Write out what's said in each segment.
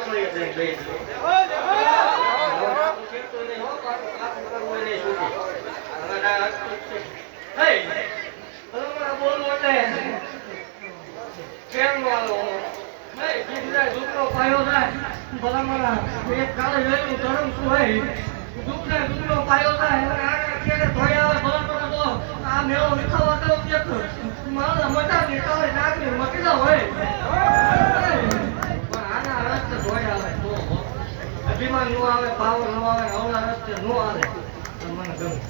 મકડી દે બે એક કાલે જોયું ધરમ શું હોય દુખનો પાયો થાય અત્યારે ધોયા ભલા તો આ મેળો વિખાવા તો મારા મોટા નીકળે નાખી મકી દો હોય પણ આના રસ્તે ધોયા આવે તો અભિમાન નો આવે પાવર નો આવે આવના રસ્તે નો આવે તો મને ગમે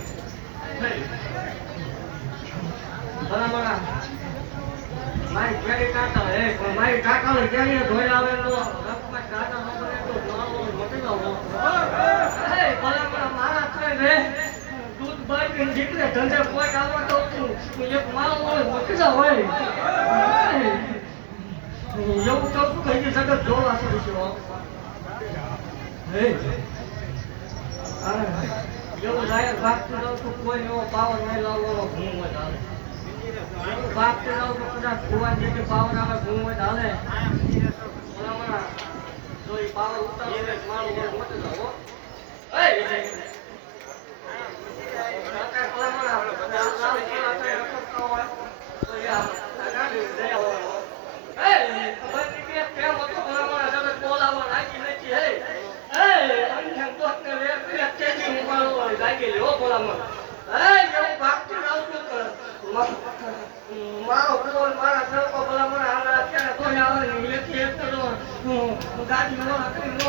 ભલા મારી પેરી કાકા હે પણ મારી કાકા ને ક્યારે ધોયા આવે તો રકમાં કાકા નો બને તો મકી દો મારા થાય રે દૂધ બાઈ નીકળે ધંધે કોઈ આવવા તો એક માલ હોય મકીજા હોય એવું તો શું કહી જગત જોવા છે હે એવું જાય ભાગતું રહું તો કોઈ એવો પાવર નહીં લાવવાનો ભૂમ હોય હાલે ભાગતું રહું તો કદાચ ભુવા જે પાવર આવે ભૂમ હોય હાલે જો એ પાવર ઉતારે માલ હોય મકી જાઓ ગાડી